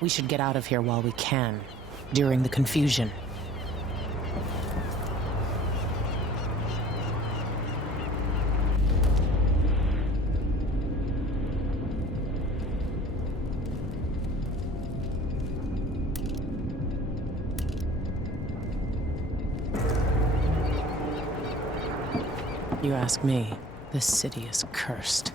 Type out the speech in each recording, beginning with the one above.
We should get out of here while we can, during the confusion. You ask me, this city is cursed.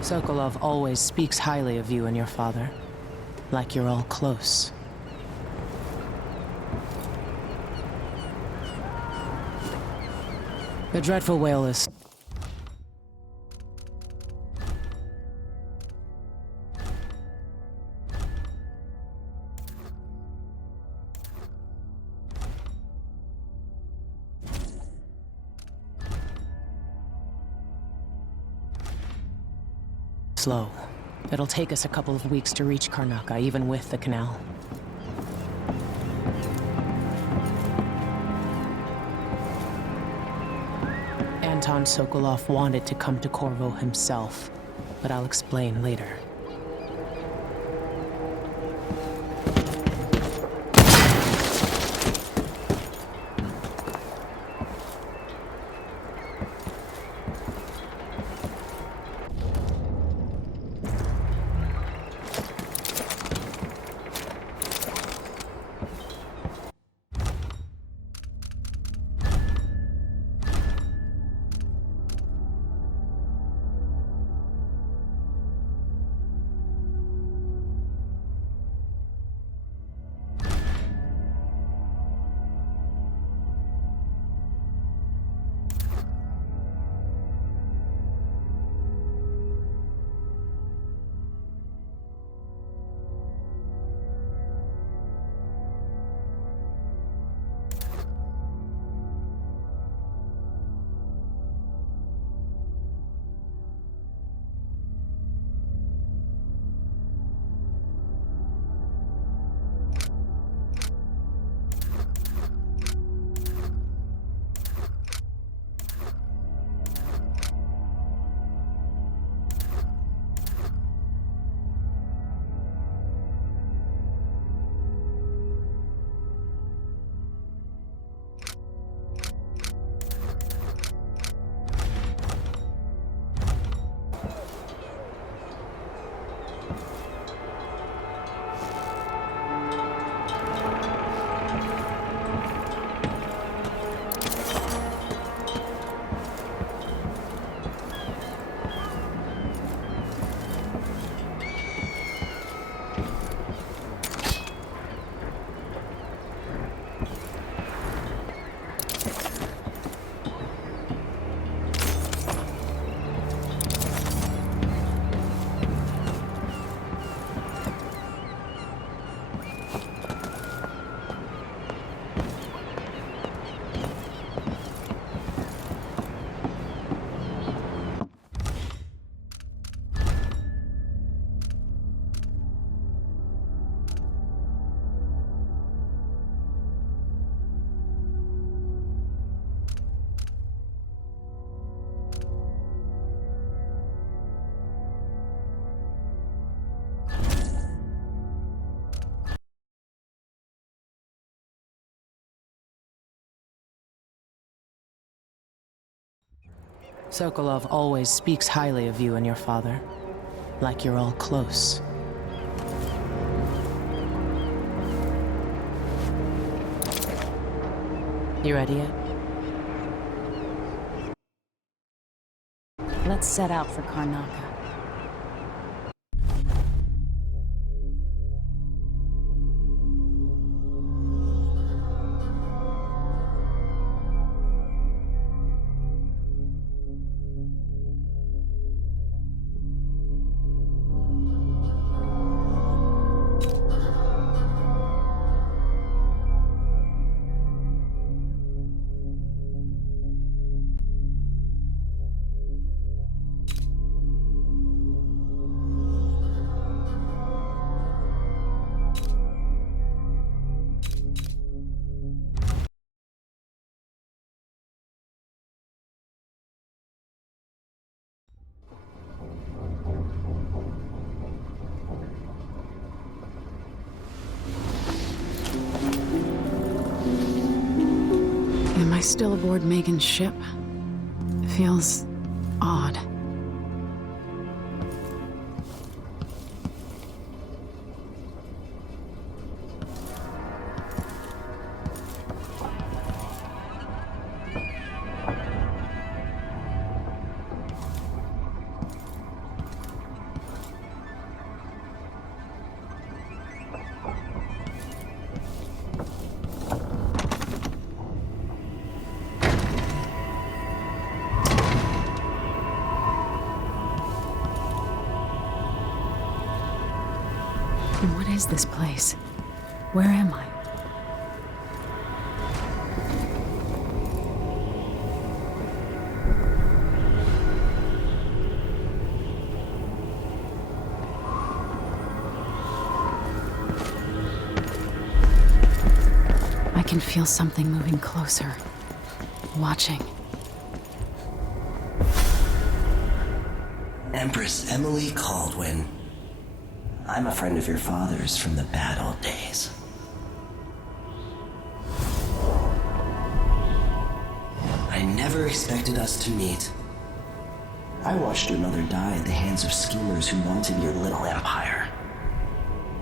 Sokolov always speaks highly of you and your father, like you're all close. The dreadful whale is... slow. It'll take us a couple of weeks to reach Karnaca, even with the canal. Anton Sokolov wanted to come to Corvo himself, but I'll explain later. Sokolov always speaks highly of you and your father, like you're all close. You ready yet? Let's set out for Karnaca. Am I still aboard Megan's ship? It feels odd. What is this place? Where am I? I can feel something moving closer. Watching. Empress Emily Caldwin. I'm a friend of your father's from the bad old days. I never expected us to meet. I watched your mother die at the hands of schemers who wanted your little empire.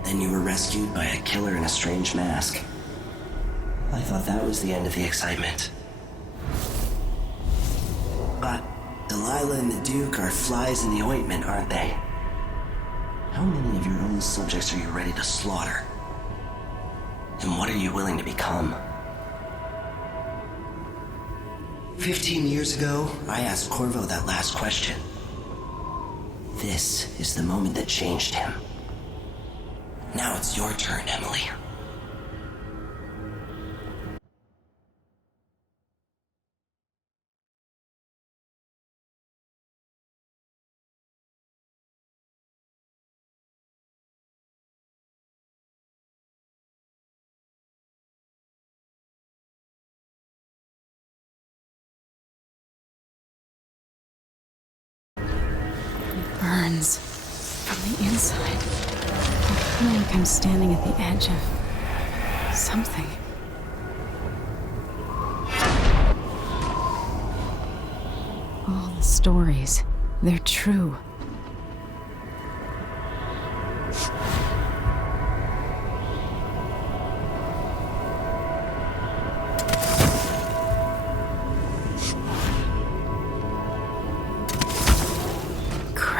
Then you were rescued by a killer in a strange mask. I thought that was the end of the excitement. But Delilah and the Duke are flies in the ointment, aren't they? How many of your own subjects are you ready to slaughter? And what are you willing to become? 15 years ago, I asked Corvo that last question. This is the moment that changed him. Now it's your turn, Emily. Burns from the inside. I feel like I'm standing at the edge of something. All the stories, they're true.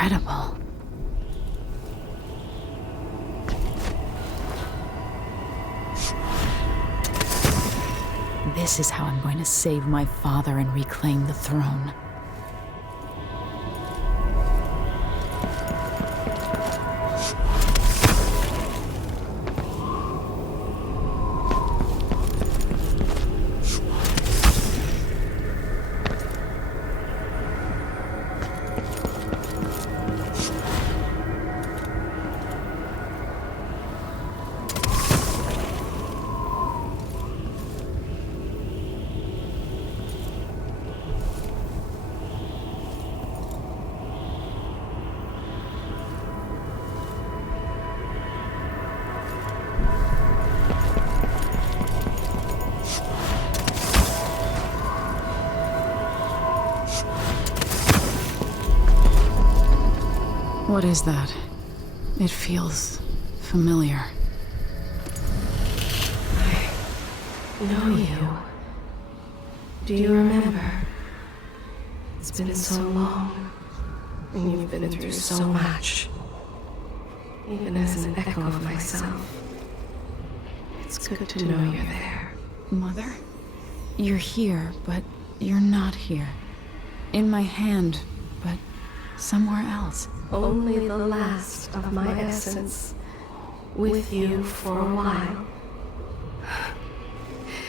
Incredible. This is how I'm going to save my father and reclaim the throne. What is that? It feels familiar. I know you. Do you remember? It's been so long, and you've been through so much. Even as an echo of myself, it's good to know you're there. Mother? You're here, but you're not here. In my hand, but somewhere else. Only the last of my essence, with you for a while.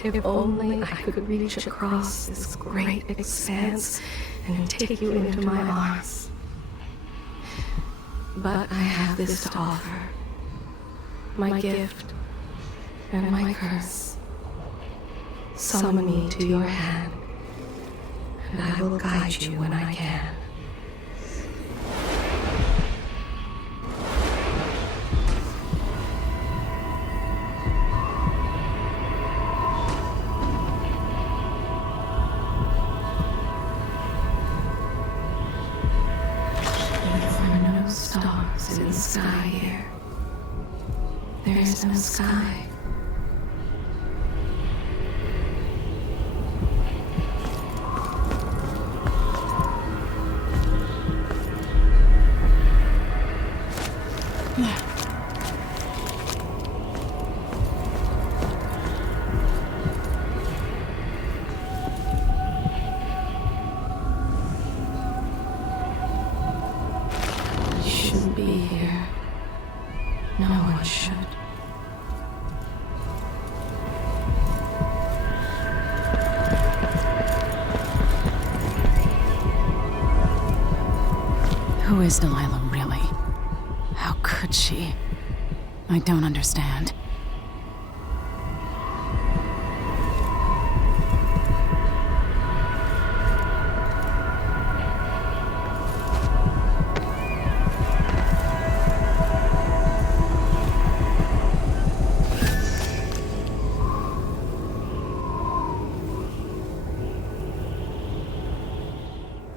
If only I could reach across this great expanse and take you into my arms. But I have this to offer. My gift and my curse. Summon me to your hand, and I will guide you when I can. Is it the sky here? There is no sky. I shouldn't be here. No one should. Who is Delilah, really? How could she? I don't understand.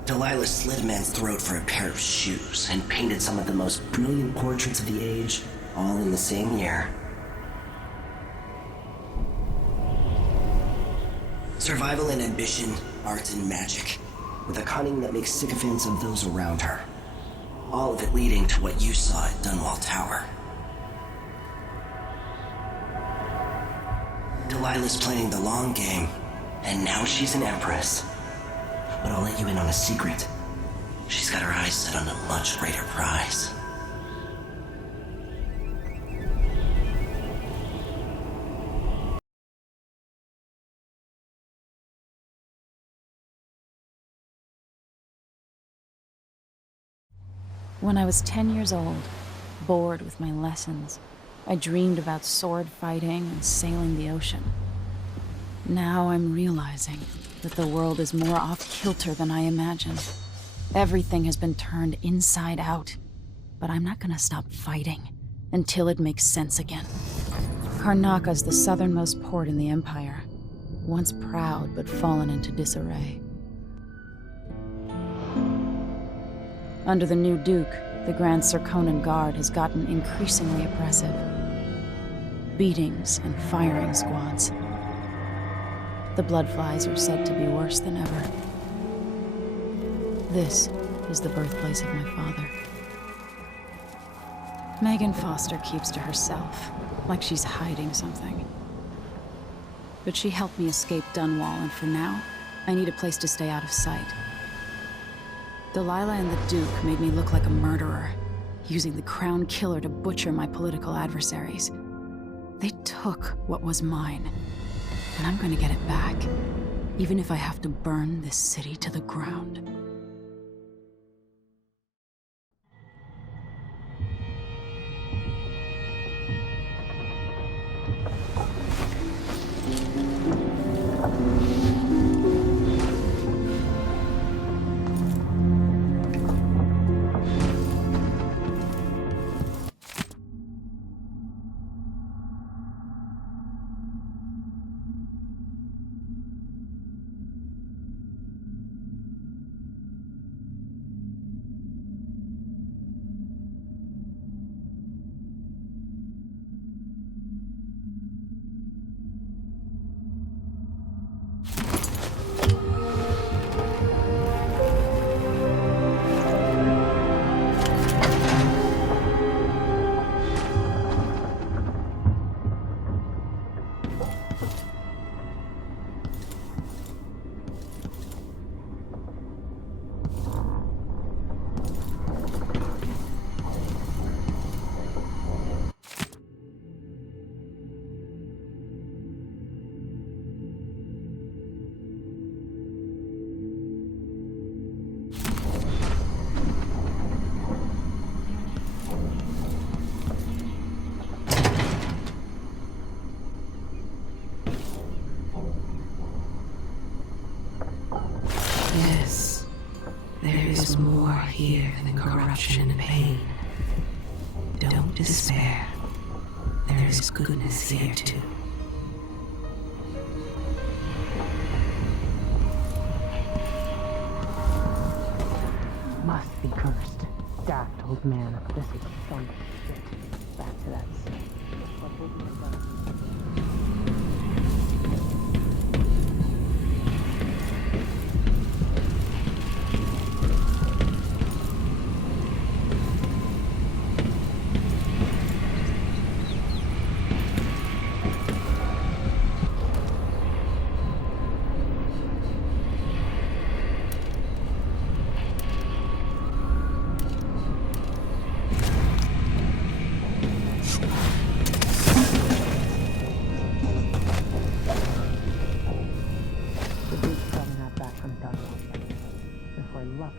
Delilah slit a man's throat for a pair of shoes and painted some of the most brilliant portraits of the age, all in the same year. Survival and ambition, art and magic, with a cunning that makes sycophants of those around her. All of it leading to what you saw at Dunwall Tower. Delilah's playing the long game, and now she's an empress. But I'll let you in on a secret. She's got her eyes set on a much greater prize. When I was 10 years old, bored with my lessons, I dreamed about sword fighting and sailing the ocean. Now I'm realizing that the world is more off-kilter than I imagined. Everything has been turned inside out, but I'm not gonna stop fighting until it makes sense again. Karnaka's the southernmost port in the Empire, once proud but fallen into disarray. Under the new Duke, the Grand Serkonan Guard has gotten increasingly oppressive. Beatings and firing squads. The Bloodflies are said to be worse than ever. This is the birthplace of my father. Megan Foster keeps to herself, like she's hiding something. But she helped me escape Dunwall, and for now, I need a place to stay out of sight. Delilah and the Duke made me look like a murderer, using the Crown Killer to butcher my political adversaries. They took what was mine, and I'm gonna get it back, even if I have to burn this city to the ground. Yes, there is more here than corruption and pain. Don't despair. There is goodness here too. Must be cursed. Daft old man, this is some shit. Back to that scene. But hold me back. If we're lucky,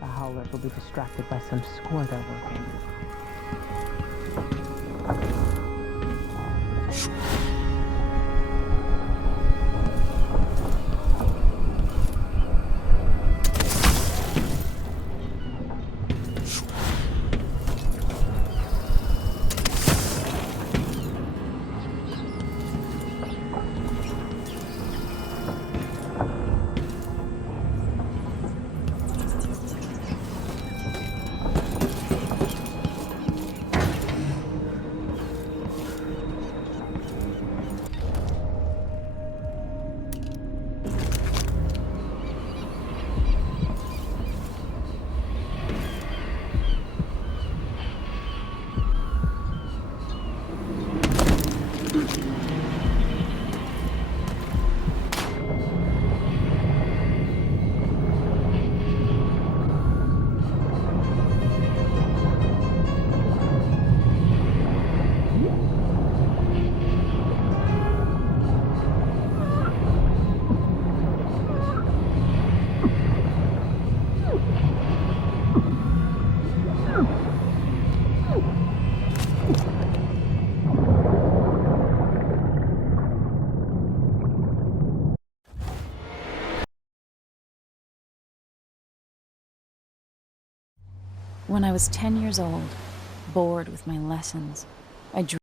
the Howlers will be distracted by some score they're working. When I was 10 years old, bored with my lessons, I dreamed.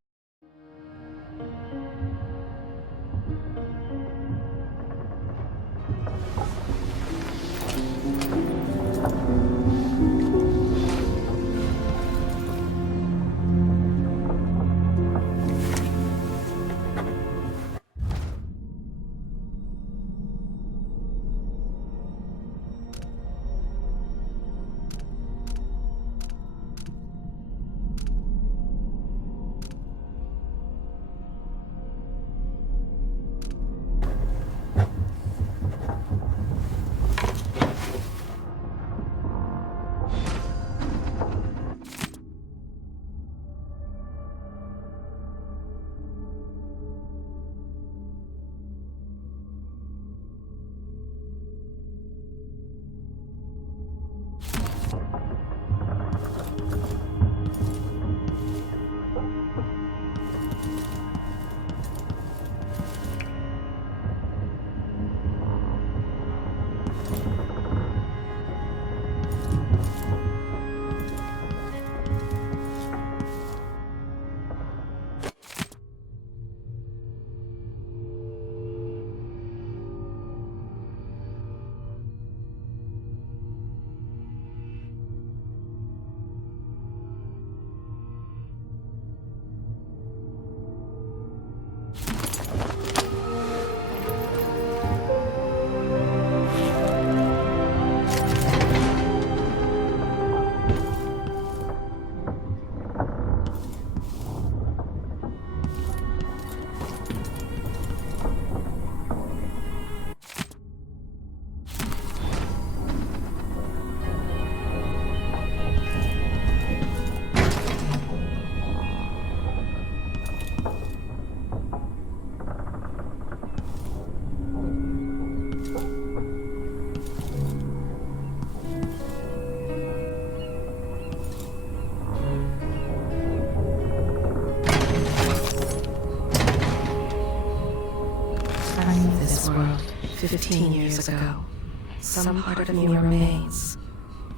This world 15 years ago. Some part of me remains,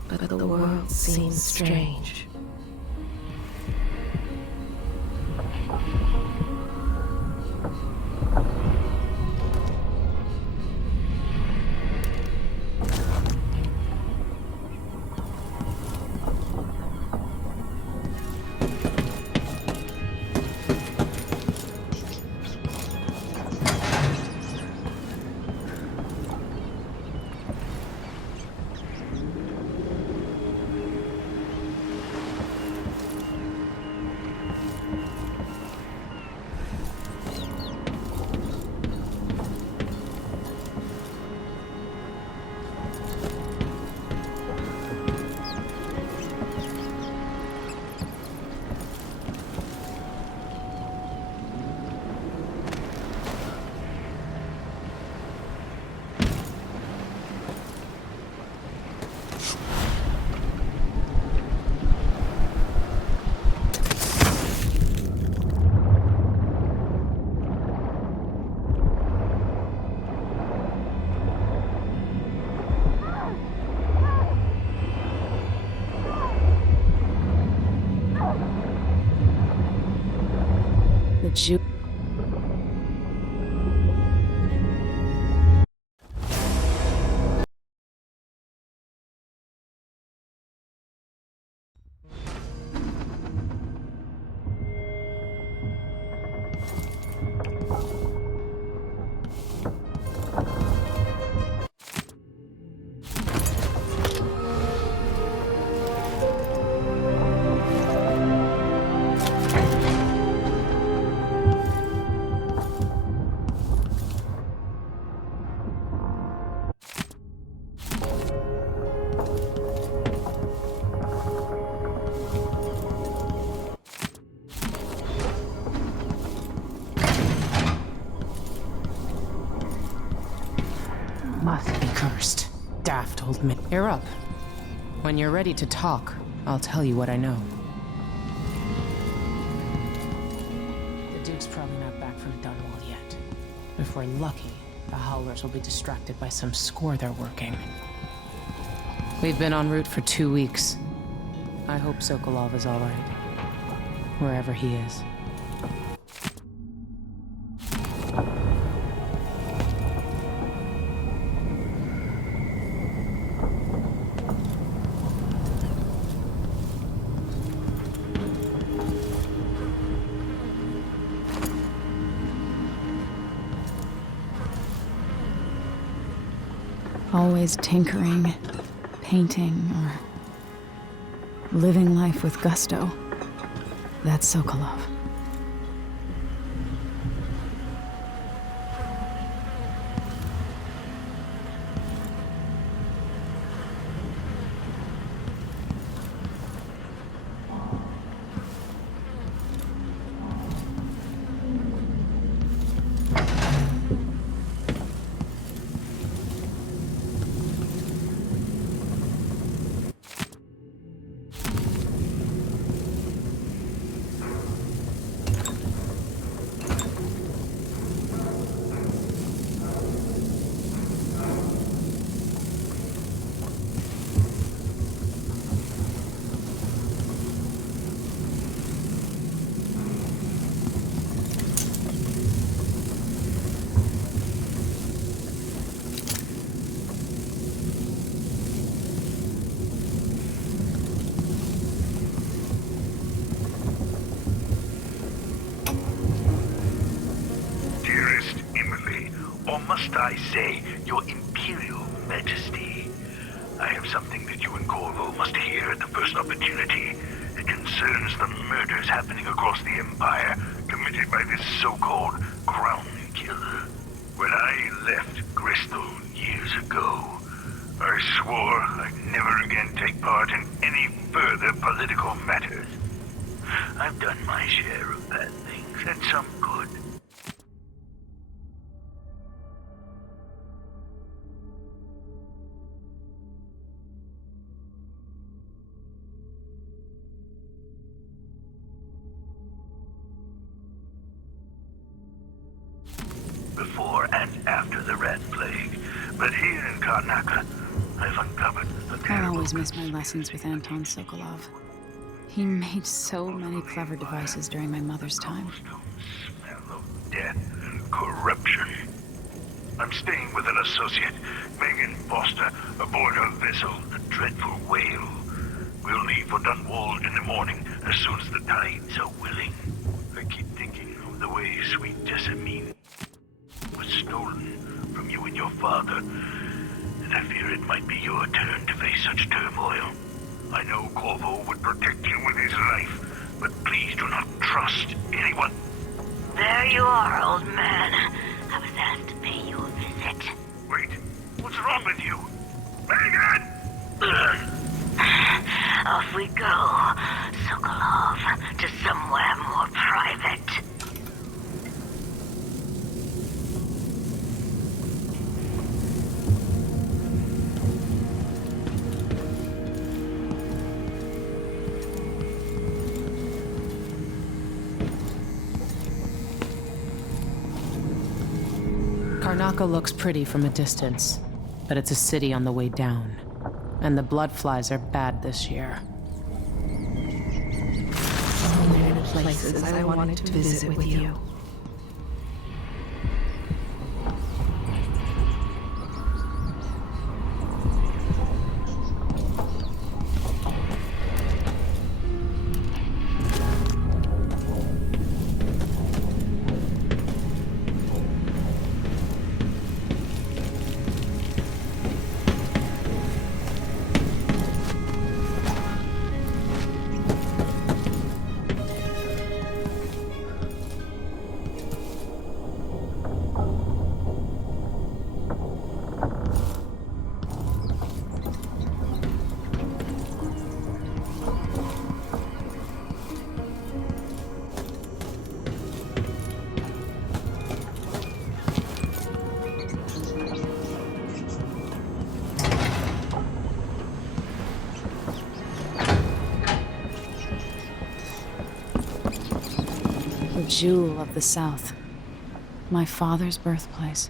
but the world seems strange. Jew. Must be cursed. Daft old man. You're up. When you're ready to talk, I'll tell you what I know. The Duke's probably not back from Dunwall yet. If we're lucky, the Howlers will be distracted by some score they're working. We've been en route for 2 weeks. I hope Sokolov is all right, wherever he is. Always tinkering, painting, or living life with gusto. That's Sokolov. Must I say, Your Imperial Majesty, I have something that you and Corvo must hear at the first opportunity. It concerns the murders happening across the Empire, committed by this so-called Crown Killer. When I left Crystal years ago, I swore I'd never again take part in any further political matters. I've done my share of bad things, and some good. Before and after the Rat Plague, but here in Karnaca, I've uncovered a I'll terrible... always miss my lessons with Anton Sokolov. He made so many clever devices during my mother's time. Smell of death and corruption. I'm staying with an associate, Megan Foster, aboard her vessel, the Dreadful Whale. We'll leave for Dunwall in the morning, as soon as the tides are willing. I keep thinking of the way sweet Jessamine was stolen from you and your father, and I fear it might be your turn to face such turmoil. I know Corvo would protect you with his life, but please do not trust anyone. There you are, old man. I was asked to pay you a visit. Wait, what's wrong with you? Megan! Off we go, Sokolov, to somewhere more private. Karnaca looks pretty from a distance, but it's a city on the way down. And the blood flies are bad this year. places I wanted to visit with you. The jewel of the South. My father's birthplace.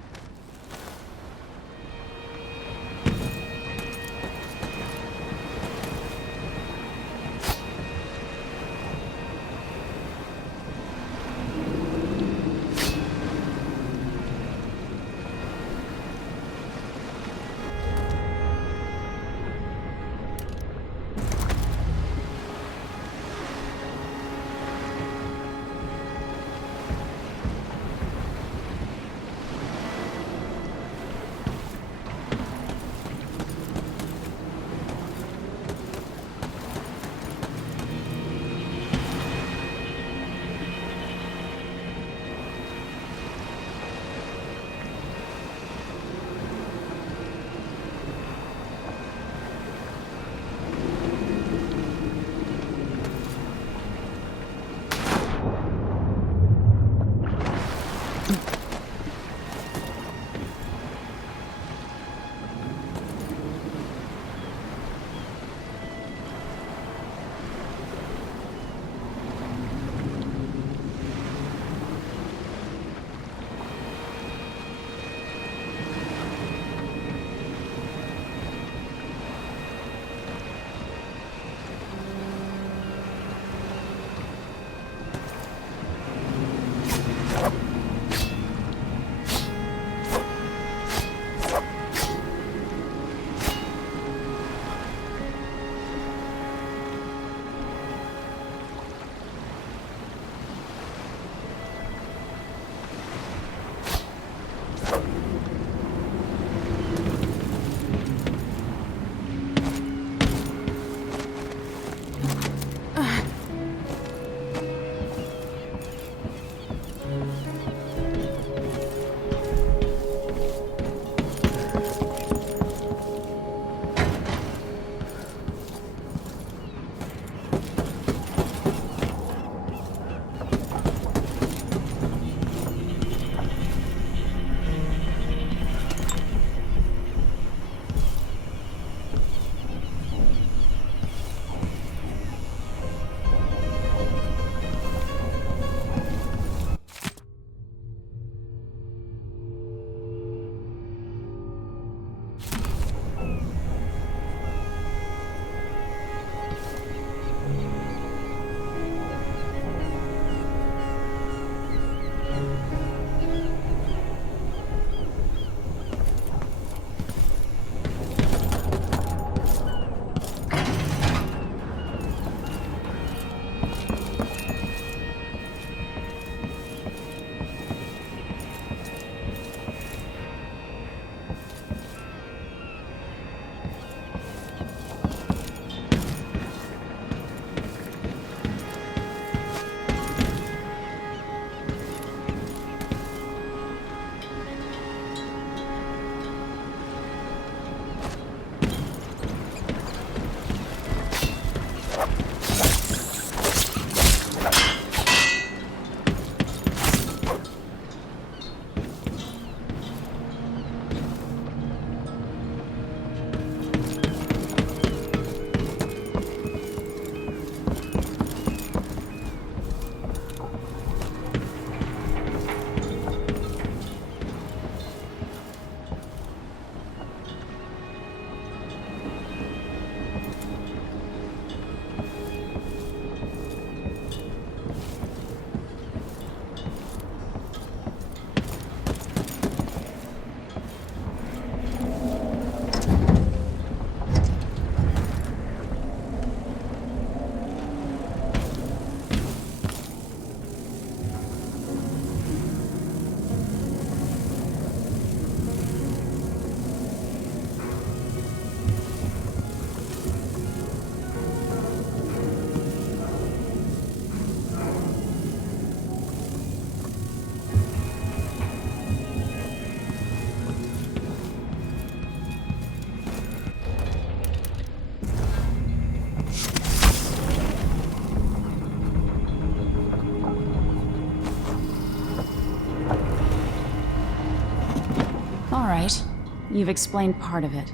All right. You've explained part of it.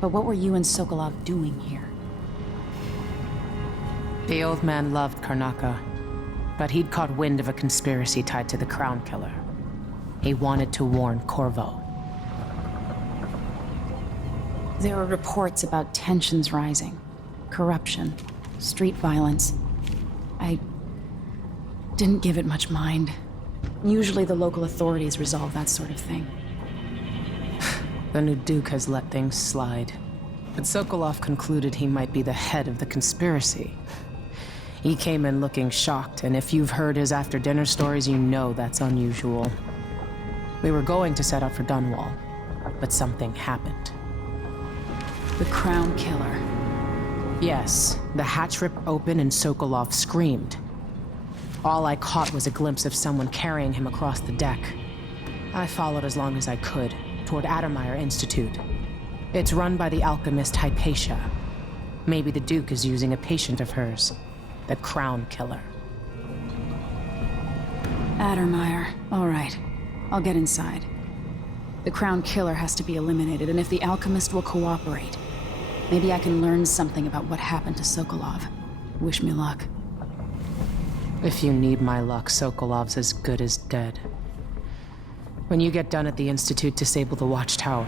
But what were you and Sokolov doing here? The old man loved Karnaka, but he'd caught wind of a conspiracy tied to the Crown Killer. He wanted to warn Corvo. There were reports about tensions rising, corruption, street violence. I didn't give it much mind. Usually the local authorities resolve that sort of thing. The new Duke has let things slide. But Sokolov concluded he might be the head of the conspiracy. He came in looking shocked, and if you've heard his after-dinner stories, you know that's unusual. We were going to set out for Dunwall, but something happened. The Crown Killer. Yes, the hatch ripped open and Sokolov screamed. All I caught was a glimpse of someone carrying him across the deck. I followed as long as I could, toward Addermeyer Institute. It's run by the alchemist Hypatia. Maybe the Duke is using a patient of hers, the Crown Killer. Addermeyer. All right. I'll get inside. The Crown Killer has to be eliminated, and if the alchemist will cooperate, maybe I can learn something about what happened to Sokolov. Wish me luck. If you need my luck, Sokolov's as good as dead. When you get done at the Institute, disable the watchtower.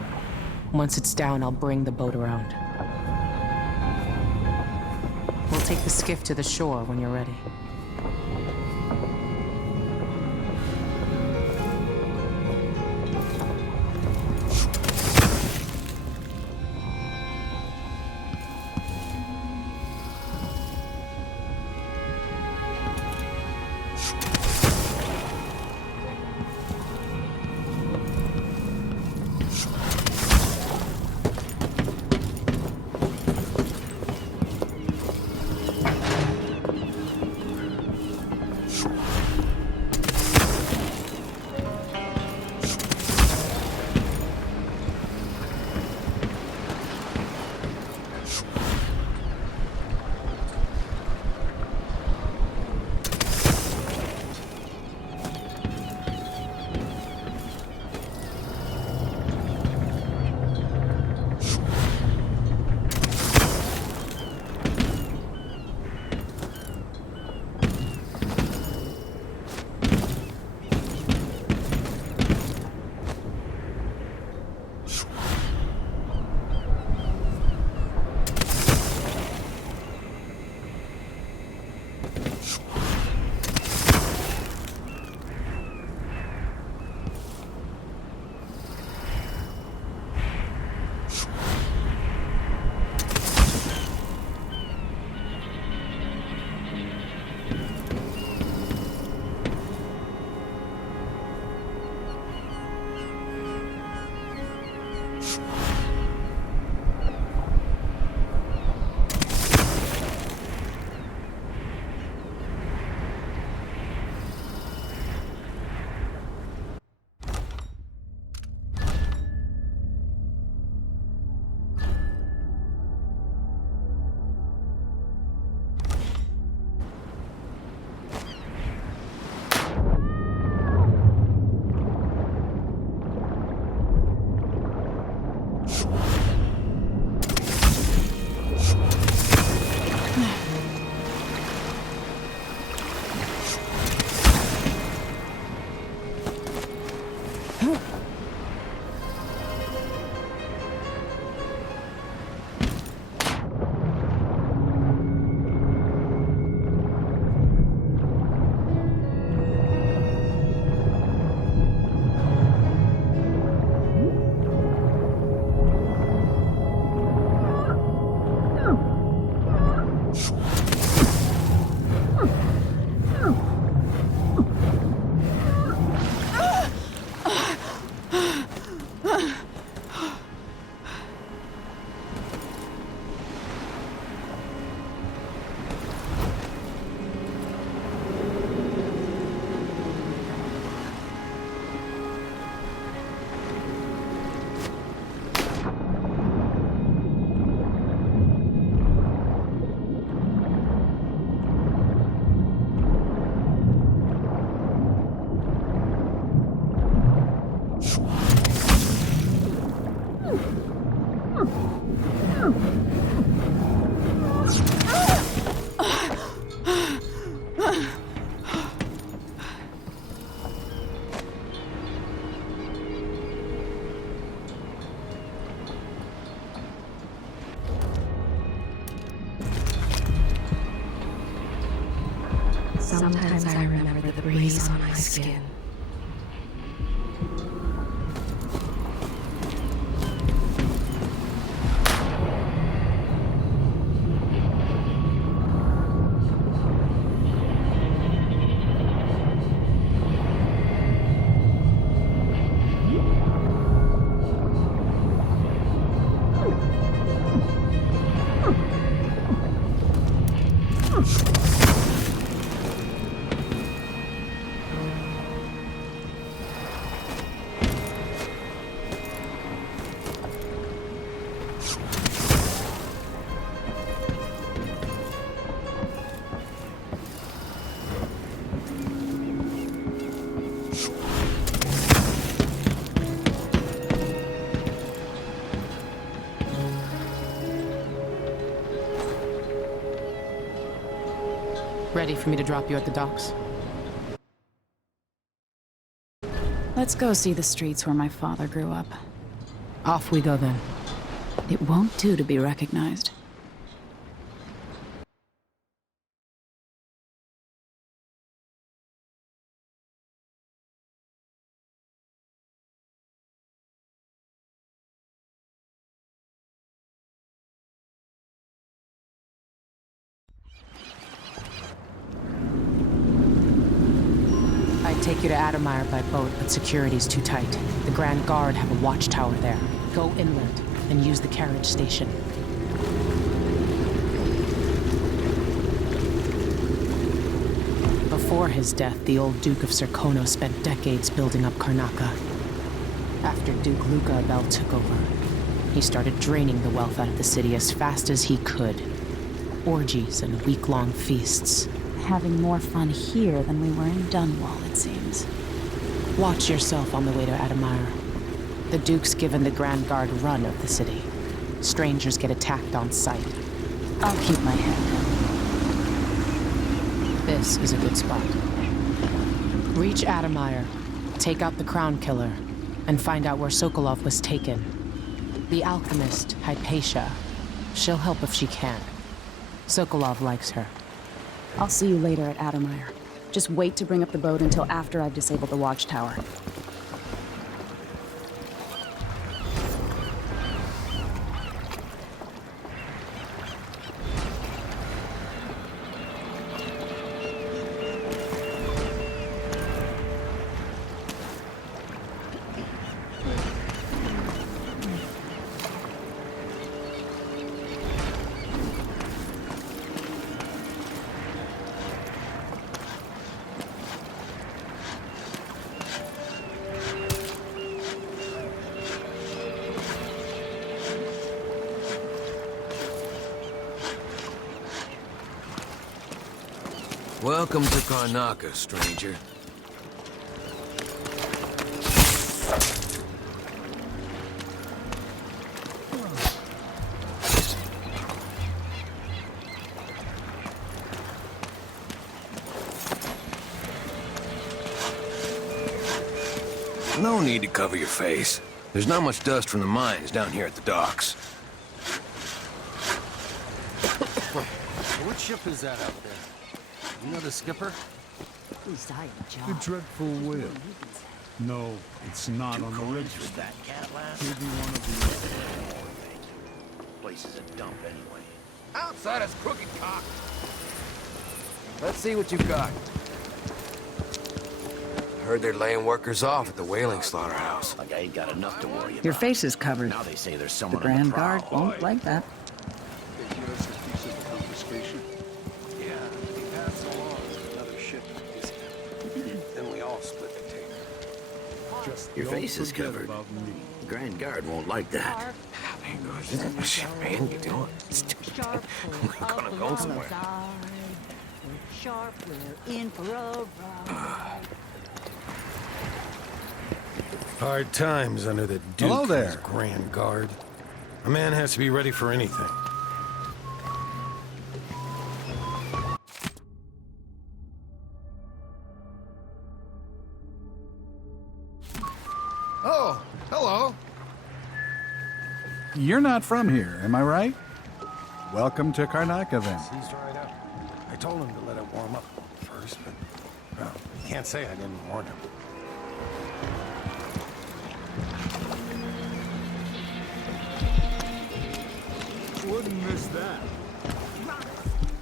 Once it's down, I'll bring the boat around. We'll take the skiff to the shore when you're ready. Sometimes I remember the breeze on my skin. Ready for me to drop you at the docks? Let's go see the streets where my father grew up. Off we go then. It won't do to be recognized. I'd take you to Adamire by boat, but security's too tight. The Grand Guard have a watchtower there. Go inland and use the carriage station. Before his death, the old Duke of Serkono spent decades building up Karnaca. After Duke Luca Abel took over, he started draining the wealth out of the city as fast as he could. Orgies and week-long feasts. Having more fun here than we were in Dunwall, it seems. Watch yourself on the way to Adamire. The Duke's given the Grand Guard run of the city. Strangers get attacked on sight. I'll keep my head down. This is a good spot. Reach Adamire, take out the Crown Killer, and find out where Sokolov was taken. The alchemist, Hypatia. She'll help if she can. Sokolov likes her. I'll see you later at Adamire. Just wait to bring up the boat until after I've disabled the watchtower. Welcome to Karnaca, stranger. No need to cover your face. There's not much dust from the mines down here at the docks. What ship is that out there? You know the skipper? The dreadful whale. No, it's not on the register. That cat last? Maybe one of the... Place is a dump anyway. Outside is crooked cock. Let's see what you've got. Heard they're laying workers off at the whaling slaughterhouse. Like I ain't got enough to worry about. Your face is covered. Now they say there's The someone Grand on the prowl. Guard won't like that. Yeah, he passed along another ship. Then we all split the take. Just Your don't face is forget covered. about me. The Grand Guard won't like that. Shit, man, you doing? We're gonna go somewhere. Sharp, we're in for a ride. Hard times under the Duke Hello there. and his Grand Guard. A man has to be ready for anything. Oh, hello. You're not from here, am I right? Welcome to Karnaca, then. Seized right up. I told him to let it warm up first. course, but well, can't say I didn't warn him. Wouldn't miss that. Ramos,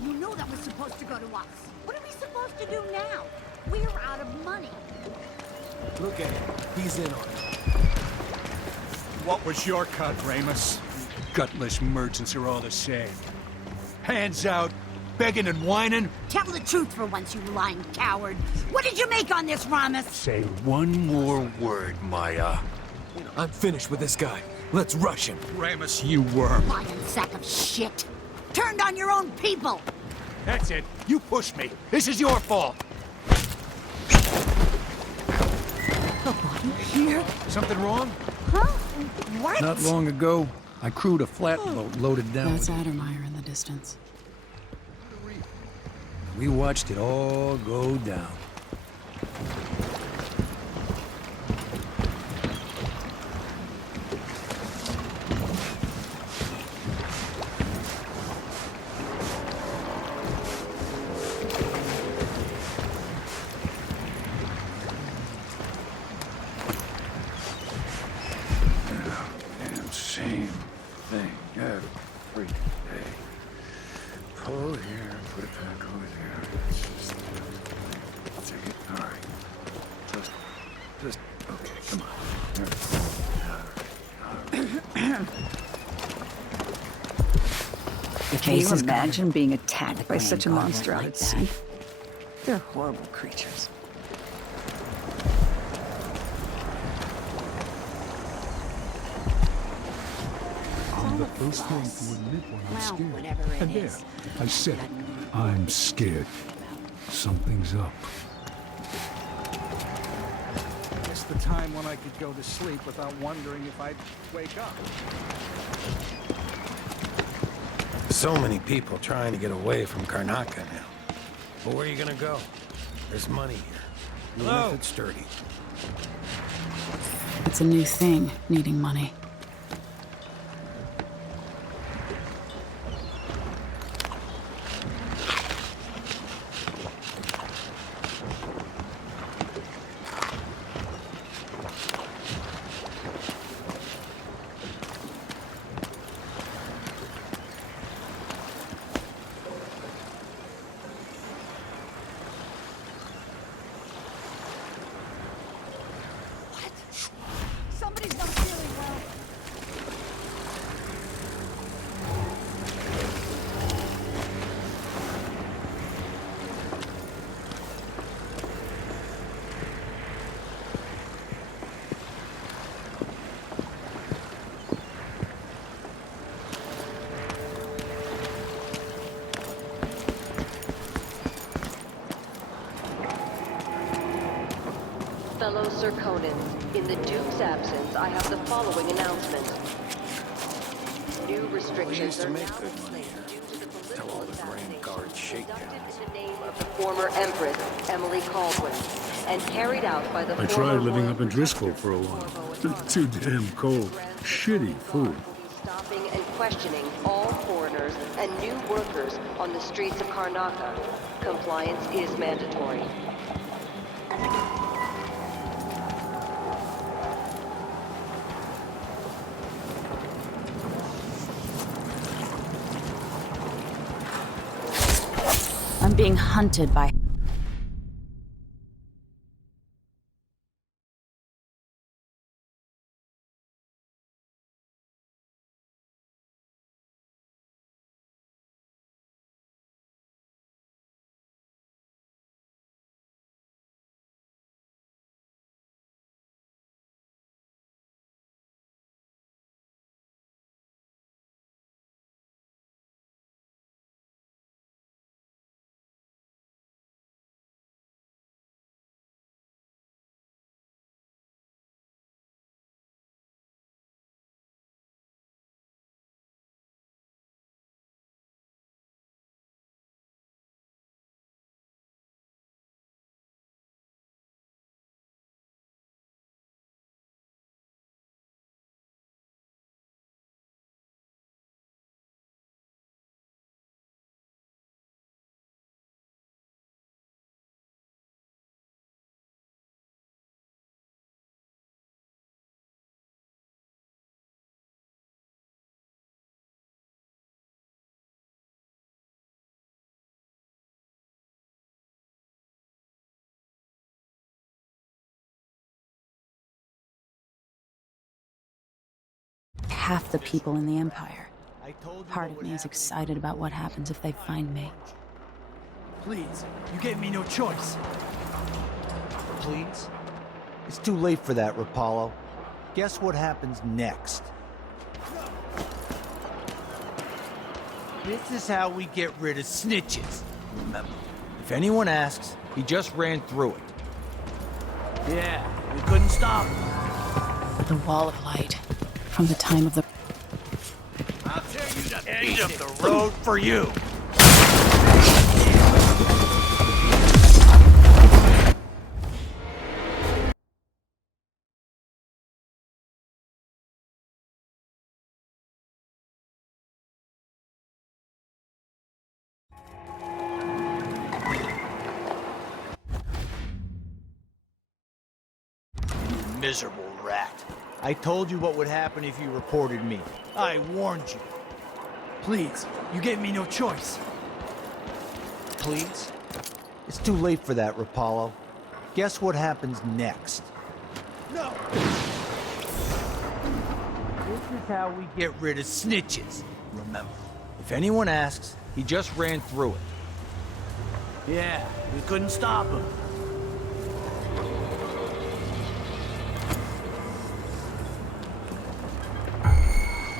you know that was supposed to go to us. What are we supposed to do now? We're out of money. Look at him. He's in on it. What was your cut, Ramus? Gutless merchants are all the same. Hands out, begging and whining. Tell the truth for once, you lying coward. What did you make on this, Ramos? Say one more word, Maya. I'm finished with this guy. Let's rush him. Ramus, you worm. Lying sack of shit. Turned on your own people. That's it. You pushed me. This is your fault. A body here? Something wrong? Huh? What? Not long ago, I crewed a flatboat loaded down That's with... Addermeyer in the distance. We watched it all go down. Damn same thing every freaking day. Pull here, put it back over there. It's just... Take it. All right. Just... Okay, come on. There Can you imagine being attacked by such a monster out at sea? They're horrible creatures. I'm the first one to admit when I'm scared. whatever it And there, is. I said it. I'm scared. Something's up. It's the time when I could go to sleep without wondering if I'd wake up. So many people trying to get away from Karnaca now. But where are you gonna go? There's money here. Even if it's dirty. It's a new thing, needing money. Somebody's not feeling well. Fellow Serconans, in the Duke's absence, I have the following announcement. New restrictions are now in place due to the political assassination conducted in the name of the former Empress, Emily Caldwin, and carried out by the I tried living up in Driscoll for a while. Too damn cold. Shitty food. stopping and questioning all foreigners and new workers on the streets of Karnaca. Compliance is mandatory. I'm being hunted by half the people in the Empire. Part of me is excited about what happens if they find me. Please, you gave me no choice. Please? It's too late for that, Rapallo. Guess what happens next? This is how we get rid of snitches. Remember, if anyone asks, he just ran through it. Yeah, we couldn't stop him. The wall of light, from the time of the... I'll tell you the end of the road for you. Miserable rat. I told you what would happen if you reported me. I warned you. Please, you gave me no choice. Please? It's too late for that, Rapallo. Guess what happens next? No! This is how we get rid of snitches. Remember, if anyone asks, he just ran through it. Yeah, we couldn't stop him.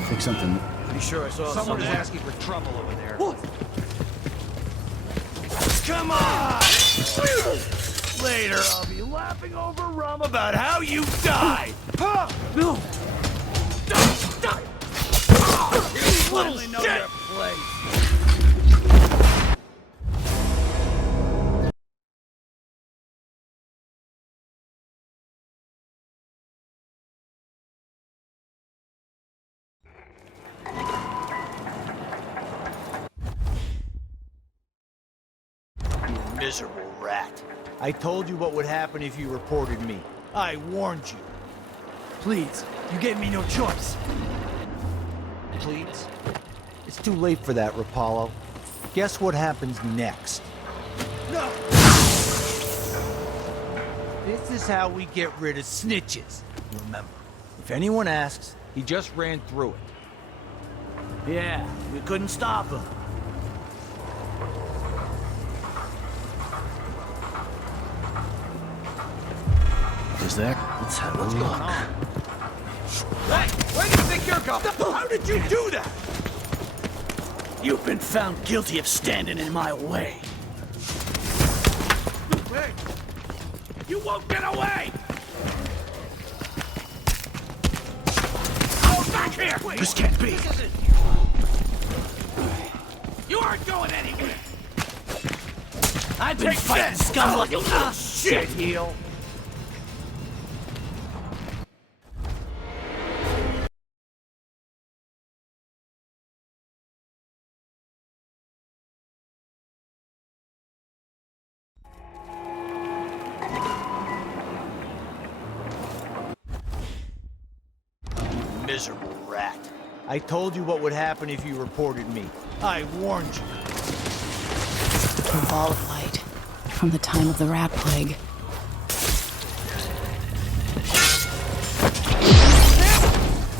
Think something. Pretty sure I saw someone is asking for trouble over there. What? Come on! Later, I'll be laughing over rum about how you died. Huh? No. You finally know your place. Miserable rat. I told you what would happen if you reported me. I warned you. Please, you gave me no choice. Please? It's too late for that, Rapallo. Guess what happens next? No! This is how we get rid of snitches. Remember, if anyone asks, he just ran through it. Yeah, we couldn't stop him. Is that? What's going on? Hey, where do you think you're going? How did you do that? You've been found guilty of standing in my way. Hey, you won't get away! Go back here! This can't be. You aren't going anywhere! I've been fighting scum like a little shit heel. Miserable rat. I told you what would happen if you reported me. I warned you. The ball of light, from the time of the rat plague.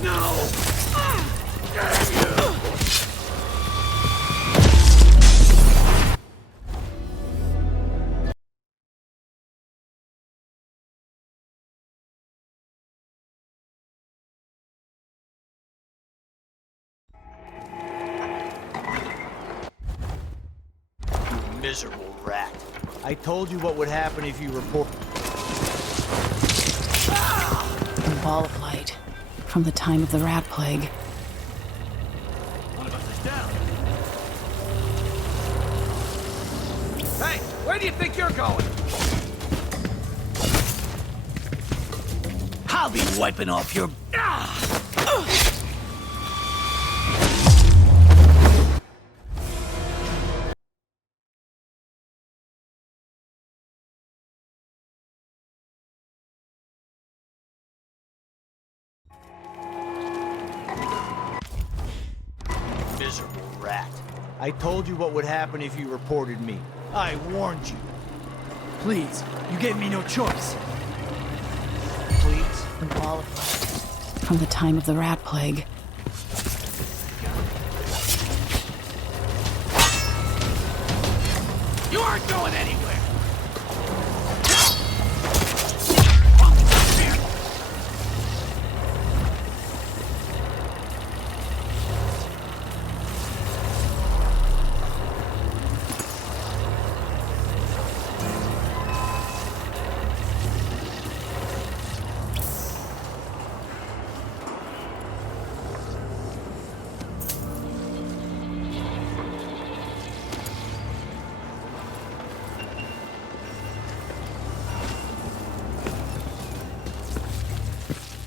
No! Miserable rat. I told you what would happen if you report... The ball of light, from the time of the rat plague. One of us is down. Hey, where do you think you're going? I'll be wiping off your... Miserable rat. I told you what would happen if you reported me. I warned you. Please, you gave me no choice. Please? The wall of light, from the time of the rat plague. You aren't going anywhere!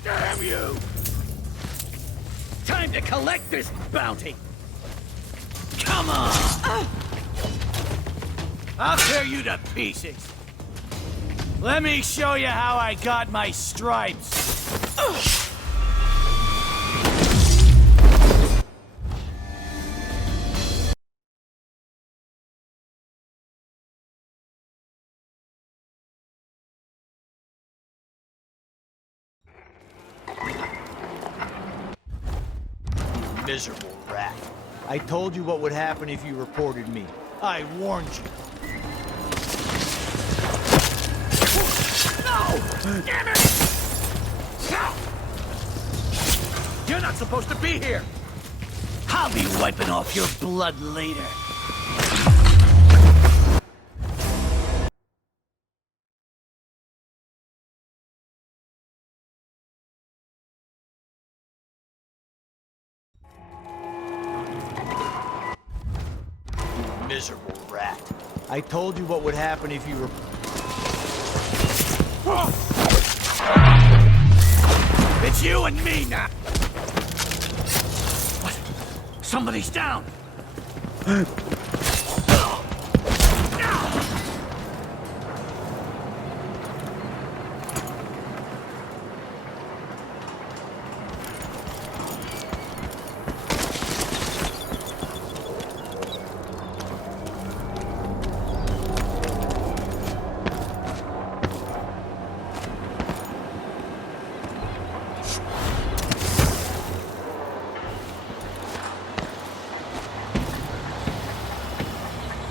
Damn you! Time to collect this bounty! Come on! I'll tear you to pieces! Let me show you how I got my stripes! Miserable rat. I told you what would happen if you reported me. I warned you. No! Damn it! No! You're not supposed to be here! I'll be wiping off your blood later. Miserable rat. I told you what would happen if you were... It's you and me now! What? Somebody's down!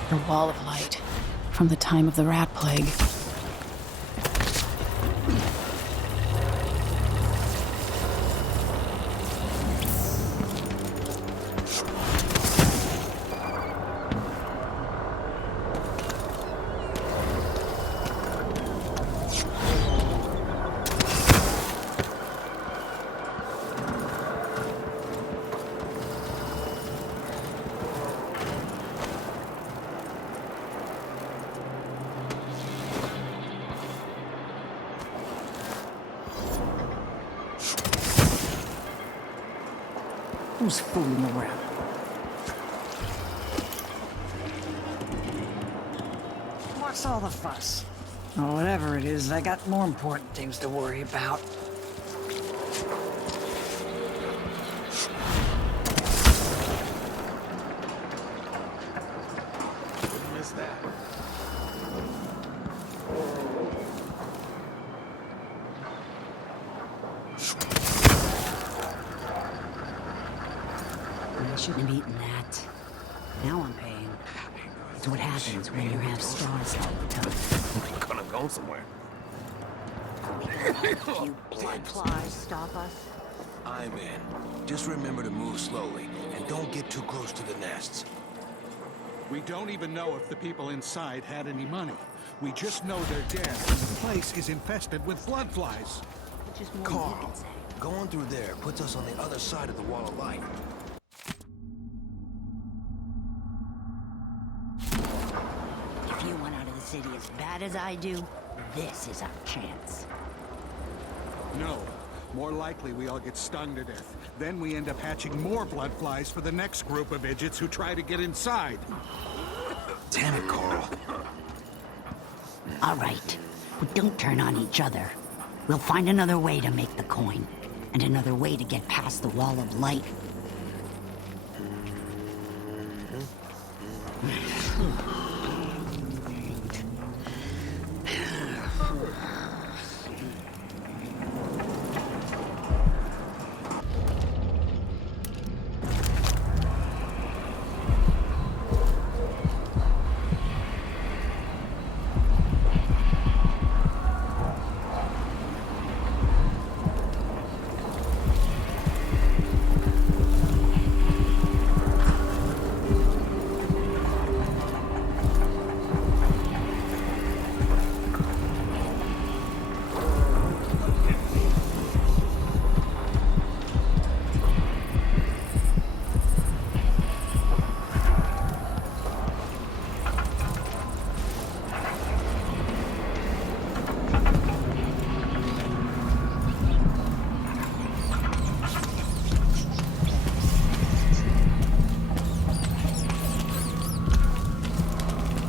The wall of light, from the time of the rat plague. Who's fooling around? What's all the fuss? Oh, whatever it is, I got more important things to worry about. Wouldn't miss that. I shouldn't have eaten that. Now I'm paying. It's what happens when you have straws all the time. I'm gonna go somewhere. You blood flies stop us? I'm in. Just remember to move slowly, and don't get too close to the nests. We don't even know if the people inside had any money. We just know they're dead, and the place is infested with blood flies. Just more than you Carl, can say. going through there puts us on the other side of the wall of light. If you want out of the city as bad as I do, this is our chance. No. More likely we all get stung to death. Then we end up hatching more blood flies for the next group of idiots who try to get inside. Damn it, Carl. All right, but don't turn on each other. We'll find another way to make the coin, and another way to get past the wall of light.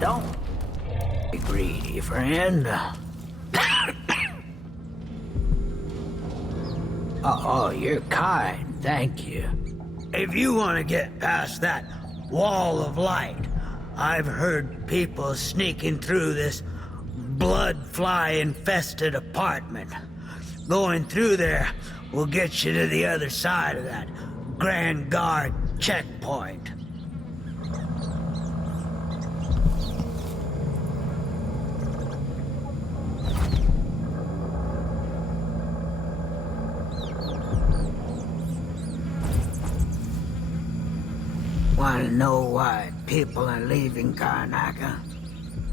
Don't be greedy, friend. Oh, you're kind, thank you. If you want to get past that wall of light, I've heard people sneaking through this blood-fly-infested apartment. Going through there will get you to the other side of that Grand Guard checkpoint. Want to know why people are leaving Karnaca?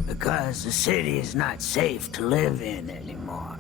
Because the city is not safe to live in anymore.